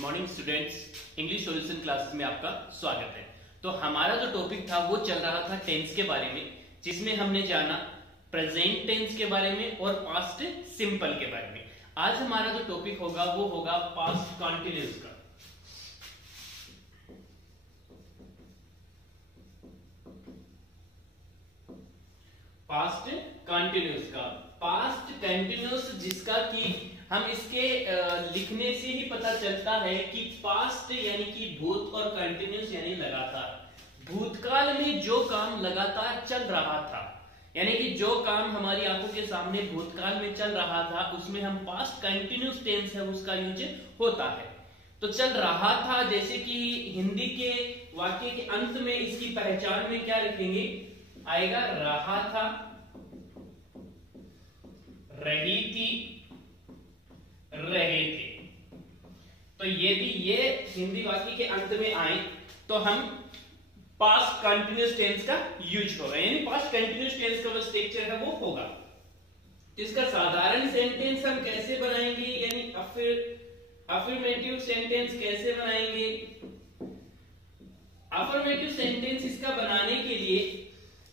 Morning students, English solution classes में आपका स्वागत है। तो हमारा जो टॉपिक था वो चल रहा था टेंस के बारे में, जिसमें हमने जाना प्रेजेंट टेंस के बारे में और पास्ट सिंपल के बारे में। आज हमारा जो टॉपिक होगा वो होगा पास्ट कंटिन्यूअस का। पास्ट कंटिन्यूअस जिसका कि हम इसके लिखने से ही पता चलता है कि पास्ट यानी कि भूत और कंटिन्यूअस यानी लगातार। भूतकाल में जो काम लगातार चल रहा था, यानी कि जो काम हमारी आंखों के सामने भूतकाल में चल रहा था, उसमें हम पास्ट कंटिन्यूअस टेंस है उसका यूज होता है। तो चल रहा था, जैसे कि हिंदी के वाक्य के अंत में इसकी पहचान में क्या लिखेंगे, आएगा रहा था, रही थी, रहे थे। तो यदि ये हिंदी वाक्य के अंत में आए तो हम पास्ट कंटिन्यूअस टेंस का यूज होगा, यानी पास्ट कंटिन्यूअस टेंस का जो स्ट्रक्चर है वो होगा। तो इसका साधारण सेंटेंस हम कैसे बनाएंगे, यानी अफर्मेटिव सेंटेंस कैसे बनाएंगे। अफर्मेटिव सेंटेंस इसका बनाने के लिए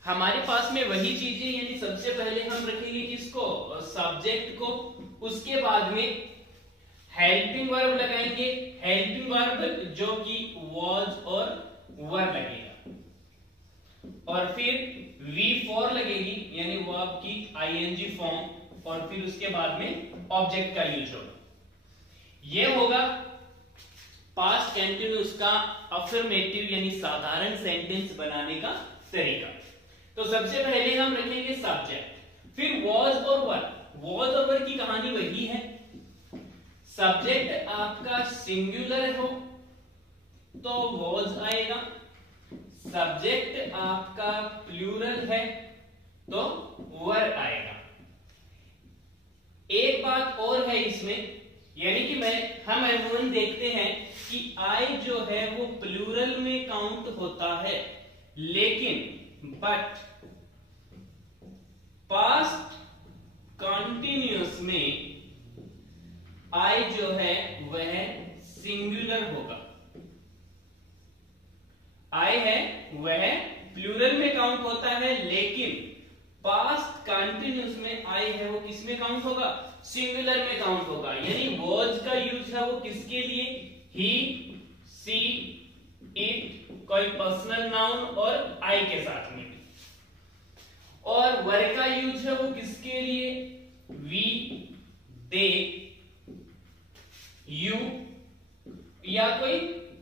हमारे पास में वही चीजें, यानी सबसे पहले हम रखेंगे किसको, सब्जेक्ट को, उसके बाद में हेल्पिंग वर्ब लगाएंगे, हेल्पिंग वर्ब जो कि वाज और वर लगेगा, और फिर V4 लगेगी यानी वर्ब की ing फॉर्म, और फिर उसके बाद में ऑब्जेक्ट का यूज होगा। यह होगा पास्ट कंटिन्यूअस का अफर्मेटिव यानी साधारण सेंटेंस बनाने का तरीका। तो सबसे पहले हम रखेंगे सब्जेक्ट, फिर वाज और वर। वाज और वर की कहानी वही है, सब्जेक्ट आपका सिंगुलर हो तो वाज आएगा, सब्जेक्ट आपका प्लूरल है तो वर आएगा। एक बात और है इसमें, यानी कि हम अमूमन देखते हैं कि आई जो है वो प्लूरल में काउंट होता है, लेकिन बट पास्ट कंटिन्यूअस में आई जो है वह सिंगुलर होगा। आई है वह प्लूरल में काउंट होता है, लेकिन पास्ट कंटिन्यूअस में आई है वो किस में काउंट होगा, सिंगुलर में काउंट होगा। यानी वाज का यूज है वो किसके लिए, ही, सी, इट, कोई पर्सनल नाउन और आई के साथ में, और वर का यूज है वो किसके लिए, वी, दे, यू या कोई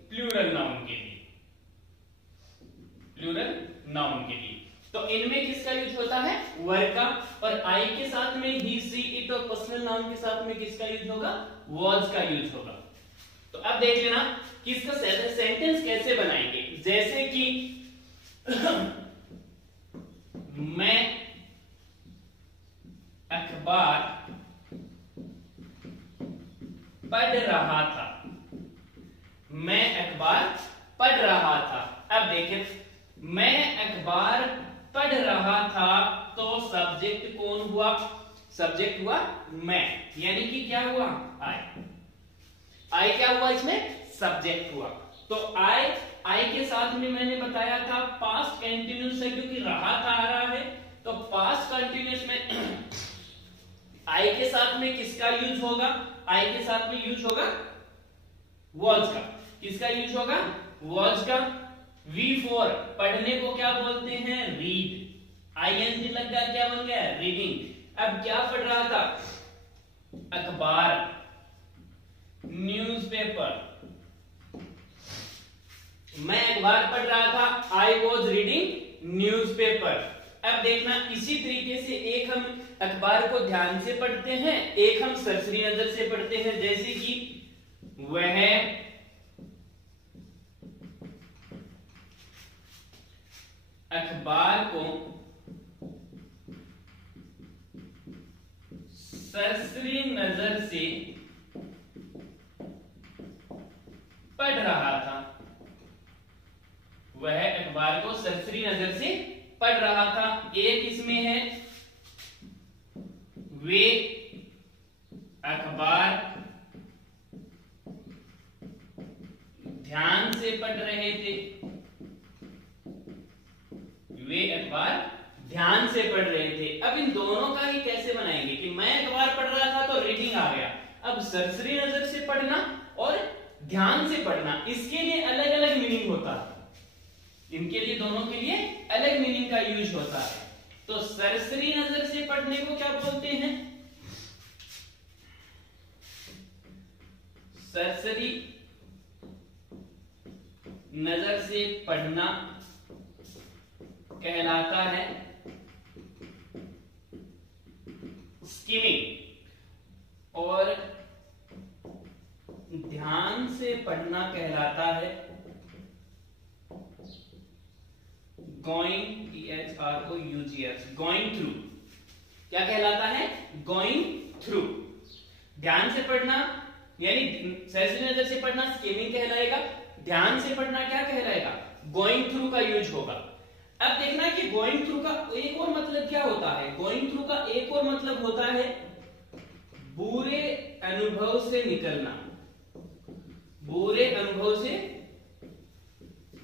प्लूरल नाउन के लिए, प्लूरल नाउन के लिए। तो इनमें किसका यूज होता है, वर का, और आई के साथ में ही, सी, इट और पर्सनल नाउन के साथ में किसका यूज होगा, वाज का यूज होगा। तो अब देख लेना कि इसका सेंटेंस कैसे बनाएंगे। जैसे कि मैं अखबार पढ़ रहा था, मैं अखबार पढ़ रहा था। अब देखें, मैं अखबार पढ़ रहा था तो सब्जेक्ट कौन हुआ, सब्जेक्ट हुआ मैं, यानी कि क्या हुआ, आई क्या हुआ, इसमें सब्जेक्ट हुआ। तो आई के साथ में मैंने बताया था पास्ट कंटिन्यूअस है, क्योंकि रहा था आ रहा है, तो पास्ट कंटिन्यूअस में आई के साथ में किसका यूज होगा, आई के साथ में यूज होगा वाज का। किसका यूज होगा, वाज का। V4 पढ़ने को क्या बोलते हैं, रीड, ing लग गया, क्या बन गया, रीडिंग। अब क्या पढ़ रहा था, अखबार, न्यूज़पेपर। मैं अखबार पढ़ रहा था, आई वॉज रीडिंग न्यूज़पेपर। अब देखना, इसी तरीके से एक हम अखबार को ध्यान से पढ़ते हैं, एक हम सरसरी नजर से पढ़ते हैं। जैसे कि वह अखबार को सरसरी नजर से पढ़ रहा था, वह अखबार को सरसरी नजर से पढ़ रहा था। एक इसमें है वे अखबार ध्यान से पढ़ रहे थे, वे अखबार ध्यान से पढ़ रहे थे। अब इन दोनों का ही कैसे बनाएंगे कि मैं अखबार पढ़ रहा था तो रीडिंग आ गया। अब सरसरी नजर से पढ़ना और ध्यान से पढ़ना, इसके लिए अलग अलग मीनिंग होता है। इनके लिए दोनों के लिए अलग मीनिंग का यूज होता है। तो सरसरी नजर से पढ़ने को क्या बोलते हैं? सरसरी नजर से पढ़ना कहलाता है स्किमिंग, और ध्यान से पढ़ना कहलाता है गोइंग, THROUGH, गोइंग थ्रू। क्या कहलाता है? Going through. ध्यान से पढ़ना यानी सरसरी नजर से पढ़ना स्किमिंग कहलाएगा, ध्यान से पढ़ना क्या कहलाएगा? गोइंग थ्रू का यूज होगा। अब देखना कि गोइंग थ्रू का एक और मतलब क्या होता है। गोइंग थ्रू का एक और मतलब होता है बुरे अनुभव से निकलना, बुरे अनुभव से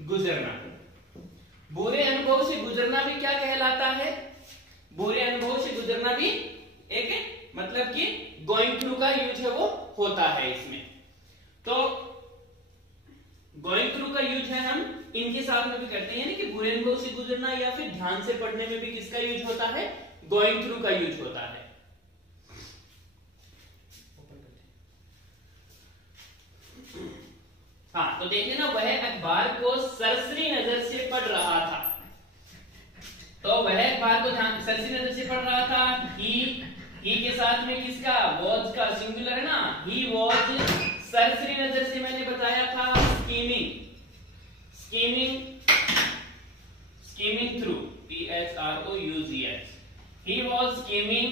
गुजरना। बुरे अनुभव से गुजरना भी क्या कहलाता है? बुरे अनुभव से गुजरना भी एक मतलब कि गोइंग थ्रू का यूज है वो होता है इसमें। तो गोइंग थ्रू का यूज है हम इनके साथ में भी करते हैं, यानी कि बुरे अनुभव से गुजरना या फिर ध्यान से पढ़ने में भी किसका यूज होता है? गोइंग थ्रू का यूज होता है। हाँ, तो देख लेना, वह अखबार को सरसरी नजर से पढ़ रहा था। तो वह अखबार को सरसरी नजर से पढ़ रहा था। ही के साथ में किसका? वॉज का सिंगुलर है ना। ही वॉज सरसरी नजर से मैंने बताया था skimming, skimming through, THROUGH। He was skimming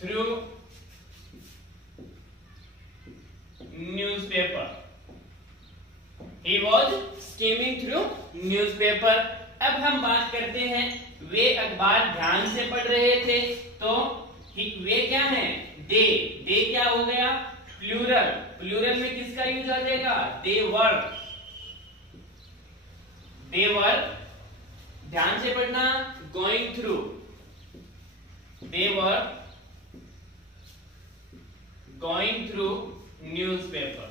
through newspaper. He was skimming through newspaper। अब हम बात करते हैं, वे अखबार ध्यान से पढ़ रहे थे। तो वे क्या है? दे। दे क्या हो गया? प्लूरल। प्लूरल में किसका यूज आ जाएगा? दे वर। दे वर ध्यान से पढ़ना, going through. They were going through newspaper.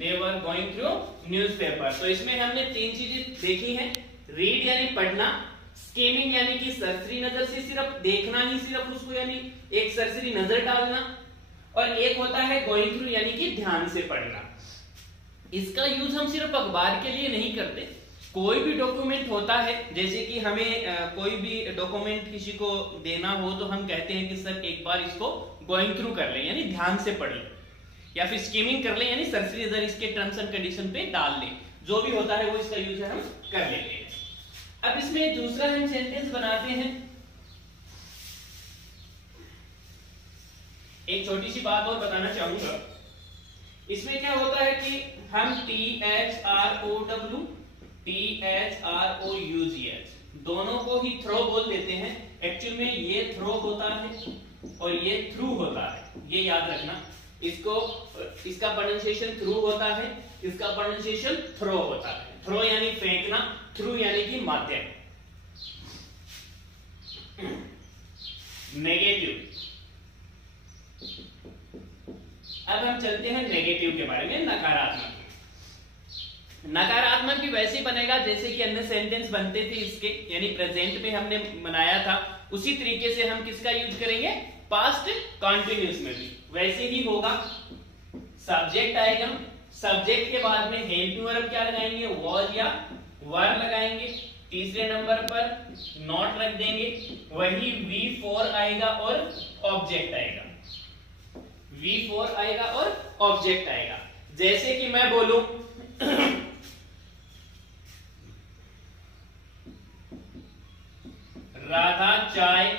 They were going through newspaper। तो इसमें हमने तीन चीजें देखी हैं। रीड यानी पढ़ना, स्कीमिंग यानी कि सरसरी नजर से सिर्फ देखना ही, सिर्फ उसको यानी एक सरसरी नजर डालना, और एक होता है गोइंग थ्रू यानी कि ध्यान से पढ़ना। इसका यूज हम सिर्फ अखबार के लिए नहीं करते, कोई भी डॉक्यूमेंट होता है, जैसे कि हमें कोई भी डॉक्यूमेंट किसी को देना हो तो हम कहते हैं कि सर एक बार इसको गोइंग थ्रू कर लें, यानी ध्यान से पढ़ लें, या फिर स्कीमिंग कर ले यानी सरसरी नजर इसके टर्म्स एंड कंडीशन पे डाल ले। जो भी होता है वो इसका यूज है हम कर लेते हैं। अब इसमें दूसरा हम सेंटेंस बनाते हैं। एक छोटी सी बात और बताना चाहूंगा। इसमें क्या होता है कि हम THROUGH दोनों को ही थ्रो बोल देते हैं। एक्चुअल में ये थ्रो होता है और ये थ्रू होता है, ये याद रखना। इसका प्रोनाउंसिएशन थ्रू होता है, इसका प्रोनाउंसिएशन थ्रो होता है। थ्रो यानी फेंकना, थ्रू यानी कि माध्यम। नेगेटिव। अब हम चलते हैं नेगेटिव के बारे में, नकारात्मक। नकारात्मक भी वैसे बनेगा जैसे कि अन्य सेंटेंस बनते थे इसके, यानी प्रेजेंट में हमने बनाया था, उसी तरीके से हम किसका यूज करेंगे? पास्ट कंटिन्यूअस में भी वैसे ही होगा। सब्जेक्ट आएगा, सब्जेक्ट के बाद में हेल्पिंग वर्ब क्या लगाएंगे? वॉज या वर लगाएंगे। तीसरे नंबर पर नॉट रख देंगे, वही V4 आएगा और ऑब्जेक्ट आएगा। V4 आएगा और ऑब्जेक्ट आएगा। जैसे कि मैं बोलूं राधा चाय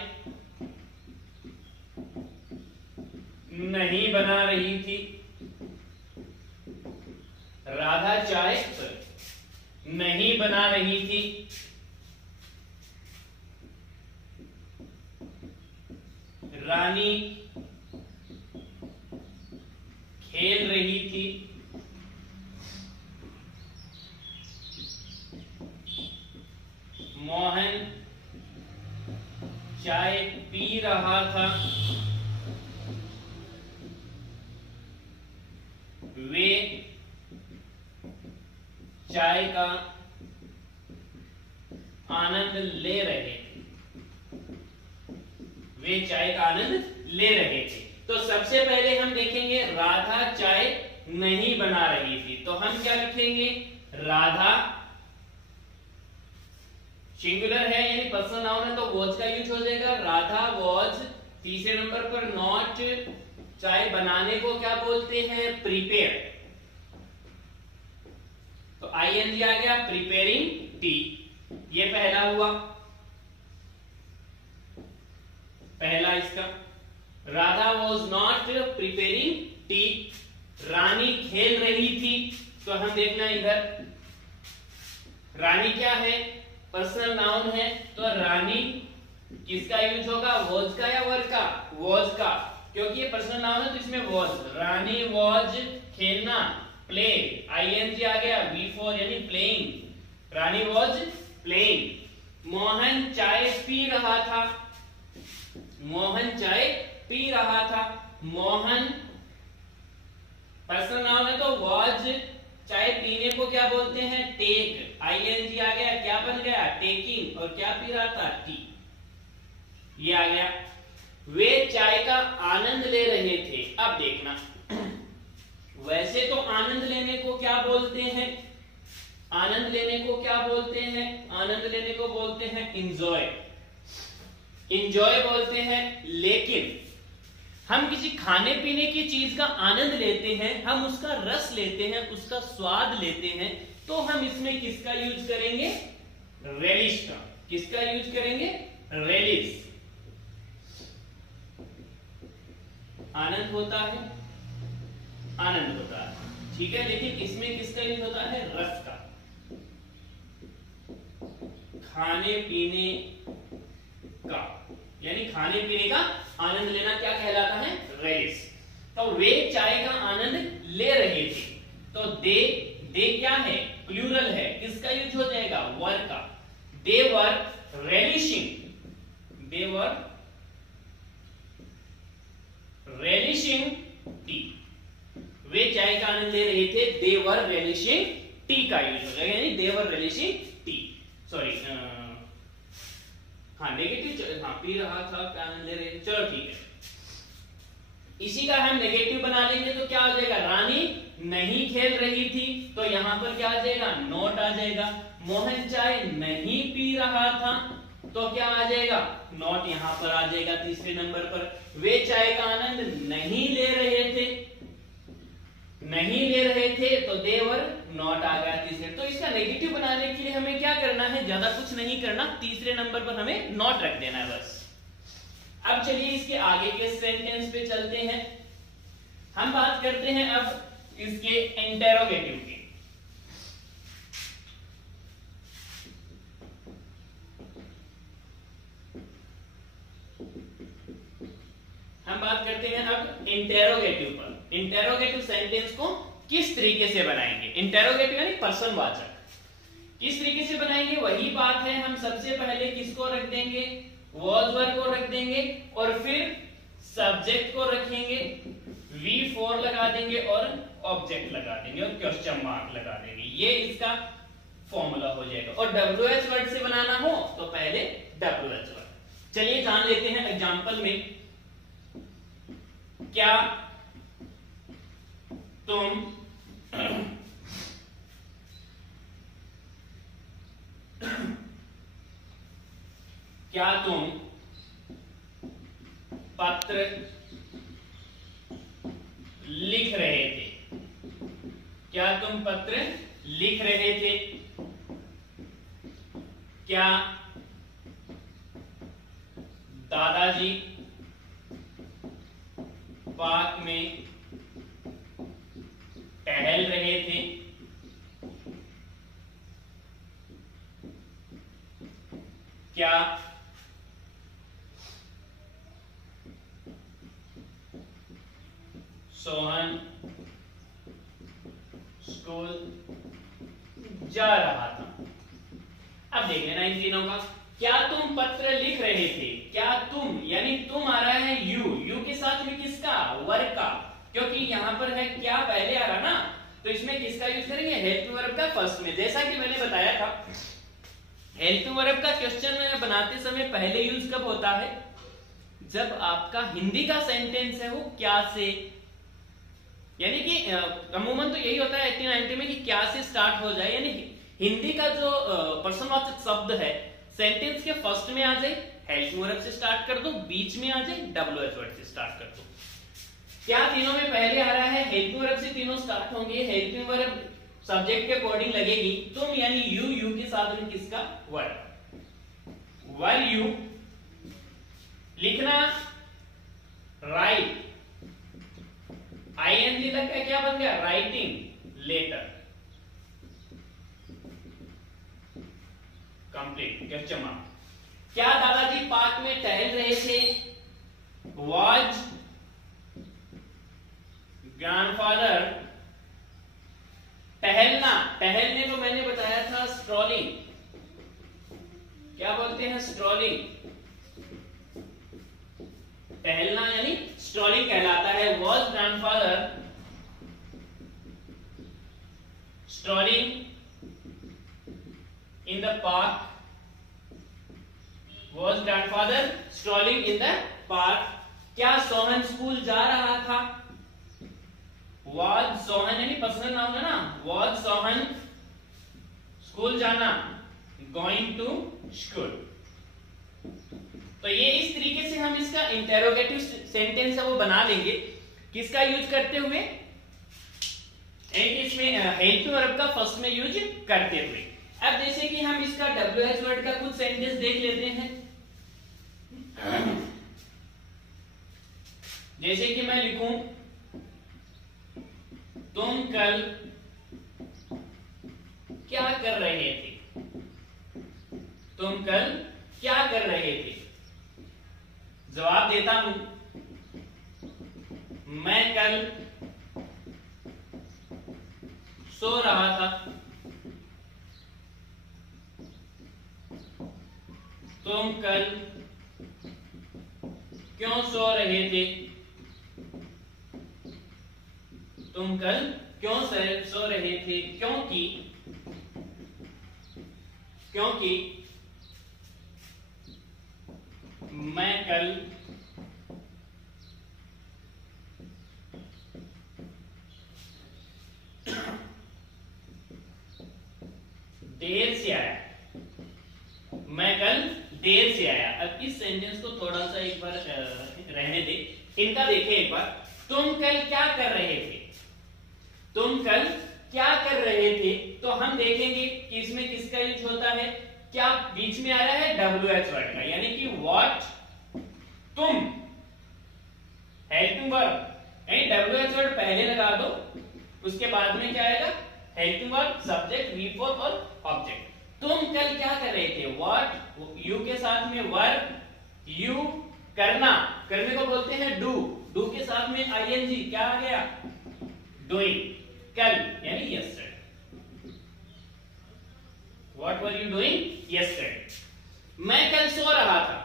नहीं बना रही थी। राधा चाय नहीं बना रही थी। रानी खेल रही थी। मोहन चाय पी रहा था। वे चाय का आनंद ले रहे थे। वे चाय का आनंद ले रहे थे। तो सबसे पहले हम देखेंगे राधा चाय नहीं बना रही थी, तो हम क्या लिखेंगे? राधा सिंगुलर है यानी पर्सनल नाउन है तो वॉज का यूज हो जाएगा। राधा वॉज। तीसरे नंबर पर नॉट चाय बनाने को क्या बोलते हैं? प्रिपेयर। तो आईएनजी आ गया, प्रिपेयरिंग टी। ये पहला हुआ, पहला इसका। Radha was not preparing tea. Rani खेल रही थी, तो हम देखना इधर रानी क्या है? पर्सनल नाउन है, तो रानी किसका यूज होगा? वॉज का या वर का? वॉज का, क्योंकि ये पर्सनल नाउन है तो इसमें वॉज। रानी वॉज खेलना, प्ले। आईएनजी आ गया, V4 यानी playing. Rani was playing. Mohan चाय पी रहा था। मोहन चाय पी रहा था। मोहन पर्सनल नाउन है तो वॉज। चाय पीने को क्या बोलते हैं? टेक। आईएनजी आ गया, क्या बन गया? टेकिंग। और क्या पी रहा था? टी। ये आ गया। वे चाय का आनंद ले रहे थे। अब देखना, वैसे तो आनंद लेने को क्या बोलते हैं? आनंद लेने को क्या बोलते हैं? आनंद लेने को बोलते हैं इंजॉय। इंजॉय बोलते हैं। लेकिन हम किसी खाने पीने की चीज का आनंद लेते हैं, हम उसका रस लेते हैं, उसका स्वाद लेते हैं, तो हम इसमें किसका यूज करेंगे? रेलिश का। किसका यूज करेंगे? रेलिश। आनंद होता है, आनंद होता है, ठीक है। लेकिन इसमें किसका यूज होता है? रस का। खाने पीने का, यानी खाने पीने का आनंद लेना क्या कहलाता है? रेलिश। तो वे चाय का आनंद ले रहे थे, तो दे क्या है? प्लूरल है, किसका यूज हो जाएगा? वर का। दे वर रेलिशिंग। दे वर रेलिशिंग टी। वे चाय का आनंद ले रहे थे, दे वर रेलिशिंग टी का यूज हो जाएगा, यानी दे वर रेलिशिंग टी। सॉरी, हाँ नेगेटिव, हाँ पी रहा था, क्या आनंद ले रहे। चलो ठीक है, इसी का हम नेगेटिव बना लेंगे तो क्या हो जाएगा? रानी नहीं खेल रही थी, तो यहां पर क्या आ जाएगा? नॉट आ जाएगा। मोहन चाय नहीं पी रहा था, तो क्या आ जाएगा? नॉट यहां पर आ जाएगा तीसरे नंबर पर। वे चाय का आनंद नहीं ले रहे थे, नहीं ले रहे थे, तो देवर नॉट आ गया तीसरे। तो इसका नेगेटिव बनाने के लिए हमें क्या करना है? ज्यादा कुछ नहीं करना, तीसरे नंबर पर हमें नॉट रख देना है बस। अब चलिए इसके आगे के सेंटेंस पे चलते हैं। हम बात करते हैं अब इसके इंटेरोगेटिव की। हम बात करते हैं अब इंटेरोगेटिव पर। इंटेरोगेटिव सेंटेंस को किस तरीके से बनाएंगे? इंटेरोगेटिव यानी प्रश्नवाचक, किस तरीके से बनाएंगे? वही बात है, हम सबसे पहले किसको रख देंगे? वॉज वर को रख देंगे, और फिर सब्जेक्ट को रखेंगे, V4 लगा देंगे और ऑब्जेक्ट लगा देंगे और क्वेश्चन मार्क लगा देंगे। ये इसका फॉर्मूला हो जाएगा। और WH वर्ड से बनाना हो तो पहले WH वर्ड। चलिए जान लेते हैं एग्जांपल में। क्या तुम क्या तुम पत्र लिख रहे थे? क्या तुम पत्र लिख रहे थे? क्या दादाजी पार्क में टहल रहे थे? क्या सोहन स्कूल जा रहा था। अब देख लेना इन तीनों का। क्या तुम पत्र लिख रहे थे? क्या तुम यानी तुम आ रहा है यू के साथ में किसका? वर्ब का, क्योंकि यहां पर है क्या पहले आ रहा ना, तो इसमें किसका यूज करेंगे? हेल्पिंग वर्ब का फर्स्ट में। जैसा कि मैंने बताया था, हेल्पिंग वर्ब का क्वेश्चन बनाते समय पहले यूज कब होता है? जब आपका हिंदी का सेंटेंस है वो क्या से, यानी कि अमूमन तो यही होता है 80-90 में कि क्या से स्टार्ट हो जाए, यानी हिंदी का जो पर्सनवाचक शब्द है सेंटेंस के फर्स्ट में आ जाए, हेल्पिंग वर्ब से स्टार्ट कर दो, बीच में आ जाए WH वर्ड से स्टार्ट कर दो। क्या तीनों में पहले आ रहा है? हेल्पिंग वर्ब से तीनों स्टार्ट होंगे। हेल्पिंग वर्ब सब्जेक्ट के अकॉर्डिंग लगेगी। तुम यानी यू के साथ में किसका? वर्ब। वर यू लिखना राइट, ING लग गया, क्या बन गया? Writing letter. Complete. Question mark. क्या दादाजी पार्क में टहल रहे थे? वॉज ग्रैंडफादर, टहलना, टहलने को मैंने बताया था स्ट्रॉलिंग, क्या बोलते हैं? स्ट्रॉलिंग। टहलना यानी स्ट्रॉलिंग कहलाता है। Was grandfather strolling in the park, was grandfather strolling in the park. क्या सोहन स्कूल जा रहा था? वॉज सोहन यानी पर्सनल नाउन है ना, वॉज सोहन स्कूल जाना, गोइंग टू स्कूल। तो ये इस तरीके से हम इसका इंटेरोगेटिव सेंटेंस है वो बना लेंगे, किसका यूज करते हुए? एक इसमें हेल्पिंग वर्ब का फर्स्ट में यूज करते हुए। अब जैसे कि हम इसका WH वर्ड का कुछ सेंटेंस देख लेते हैं। जैसे कि मैं लिखूं, तुम कल क्या कर रहे थे? तुम कल क्या कर रहे थे? जवाब देता हूं, मैं कल सो रहा था। तुम कल क्यों सो रहे थे? तुम कल क्यों सो रहे थे? क्योंकि मैं कल देर से आया। मैं कल देर से आया। अब इस सेंटेंस को थोड़ा सा एक बार रहने दे, इनका देखें एक बार। तुम कल क्या कर रहे थे? तुम कल क्या कर रहे थे? तो हम देखेंगे कि इसमें किसका यूज होता है? क्या बीच में आ रहा है? WH वर्ड का, यानी कि व्हाट, तुम, हेल्पिंग वर्ब, यानी WH वर्ड पहले लगा दो, उसके बाद में क्या आएगा? हेल्पिंग वर्ब, सब्जेक्ट, V4 और ऑब्जेक्ट। तुम कल क्या कर रहे थे? व्हाट, यू के साथ में वर्ब, यू करना, करने को बोलते हैं डू, डू के साथ में ING, क्या आ गया? डूइंग। कल यानी yesterday. What were you doing yesterday? मैं कल सो रहा था।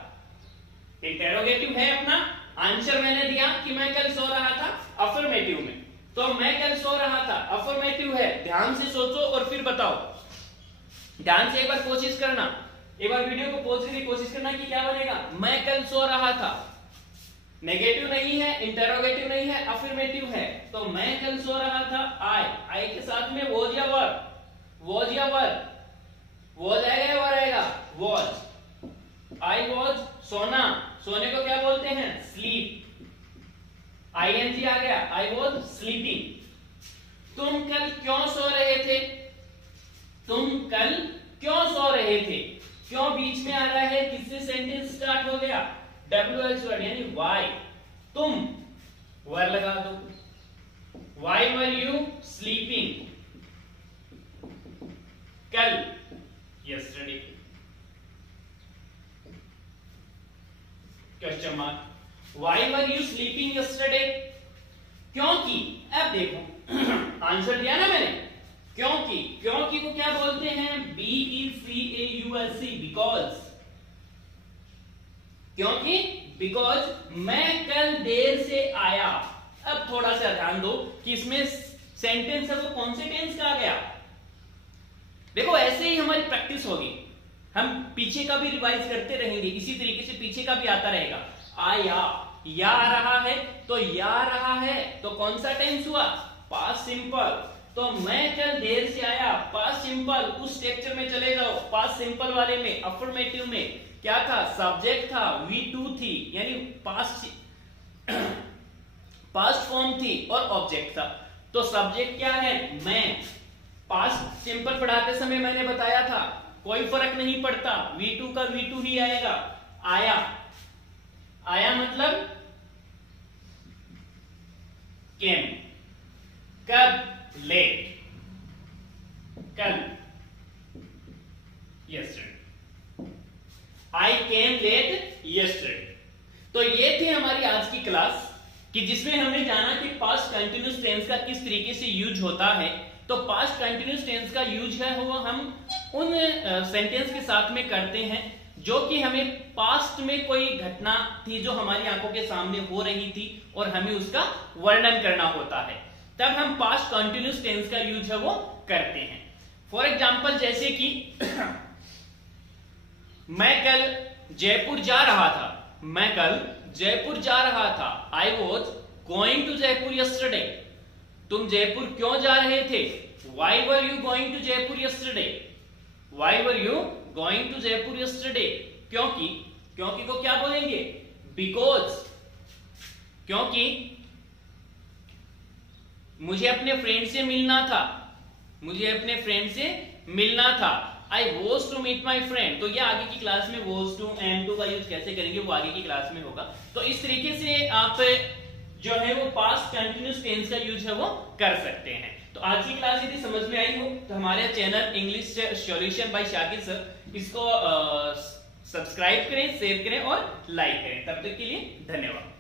इंटेरोगेटिव है अपना, आंसर मैंने दिया कि मैं कल सो रहा था अफर्मेटिव में, तो मैं कल सो रहा था अफर्मेटिव है। ध्यान से सोचो और फिर बताओ। ध्यान से एक बार कोशिश करना, एक बार वीडियो को पॉज करके कोशिश करना कि क्या बनेगा। मैं कल सो रहा था, नेगेटिव नहीं है, इंटेरोगेटिव नहीं है, अफर्मेटिव है, तो मैं कल सो रहा था। आई के साथ में वॉज या वर, वॉज या वर, वॉज आएगा या वर आएगा? वॉज। आई वॉज सोना, सोने को क्या बोलते हैं? स्लीप। ING आ गया, आई वॉज स्लीपिंग। तुम कल क्यों सो रहे थे? तुम कल क्यों सो रहे थे? क्यों बीच में आ रहा है? किससे सेंटेंस स्टार्ट हो गया? WH वर्ड यानी वाई। तुम वर लगा दो। Y were you sleeping? कल, yesterday। Question mark. Why were you sleeping yesterday? क्योंकि, अब देखो आंसर दिया ना मैंने, क्योंकि, क्योंकि को क्या बोलते हैं, BECAUSE, बिकॉज, क्योंकि, बिकॉज मैं कल देर से आया। अब थोड़ा सा ध्यान दो कि इसमें सेंटेंस है वो कौन से टेंस का आ गया। देखो ऐसे ही हमारी प्रैक्टिस होगी, हम पीछे का भी रिवाइज करते रहेंगे, इसी तरीके से पीछे का भी आता रहेगा। आया, या आ रहा है, तो या आ रहा है तो कौन सा टेंस हुआ, पास्ट सिंपल। तो मैं कल देर से आया, पास्ट सिंपल, उस स्ट्रक्चर में चले जाओ, पास्ट सिंपल वाले में, अफर्मेटिव में क्या था, सब्जेक्ट था, V2 थी, यानी पास्ट फॉर्म थी और ऑब्जेक्ट था। तो सब्जेक्ट क्या है, मैं। पास्ट सिंपल पढ़ाते समय मैंने बताया था कोई फर्क नहीं पड़ता, V2 का V2 ही आएगा। आया, आया मतलब केम, कब, लेट, कल, यस्टरडे, आई केम लेट यस्टरडे। तो ये थी हमारी आज की क्लास कि जिसमें हमने जाना कि पास्ट कंटिन्यूअस टेंस का किस तरीके से यूज होता है। तो पास्ट कंटिन्यूअस टेंस का यूज है वो हम उन सेंटेंस के साथ में करते हैं जो कि हमें पास्ट में कोई घटना थी जो हमारी आंखों के सामने हो रही थी और हमें उसका वर्णन करना होता है, तब हम पास्ट कंटिन्यूअस टेंस का यूज है वो करते हैं। फॉर एग्जांपल जैसे कि मैं कल जयपुर जा रहा था, मैं कल जयपुर जा रहा था, I was going to Jaipur yesterday. तुम जयपुर क्यों जा रहे थे, why were you going to Jaipur yesterday, why were you going to Jaipur yesterday. क्योंकि, क्योंकि को क्या बोलेंगे, बिकॉज, क्योंकि मुझे अपने फ्रेंड से मिलना था, मुझे अपने फ्रेंड से मिलना था, I was to meet my friend. तो ये आगे की क्लास में वॉज टू एम टू का यूज कैसे करेंगे वो आगे की क्लास में होगा। तो इस तरीके से आप जो है वो पास्ट कंटिन्यूअस टेंस का यूज है वो कर सकते हैं। तो आज की क्लास यदि समझ में आई हो तो हमारे channel English solution bye Shakir sir, इसको सब्सक्राइब करें, शेयर करें और लाइक करें। तब तक के लिए धन्यवाद।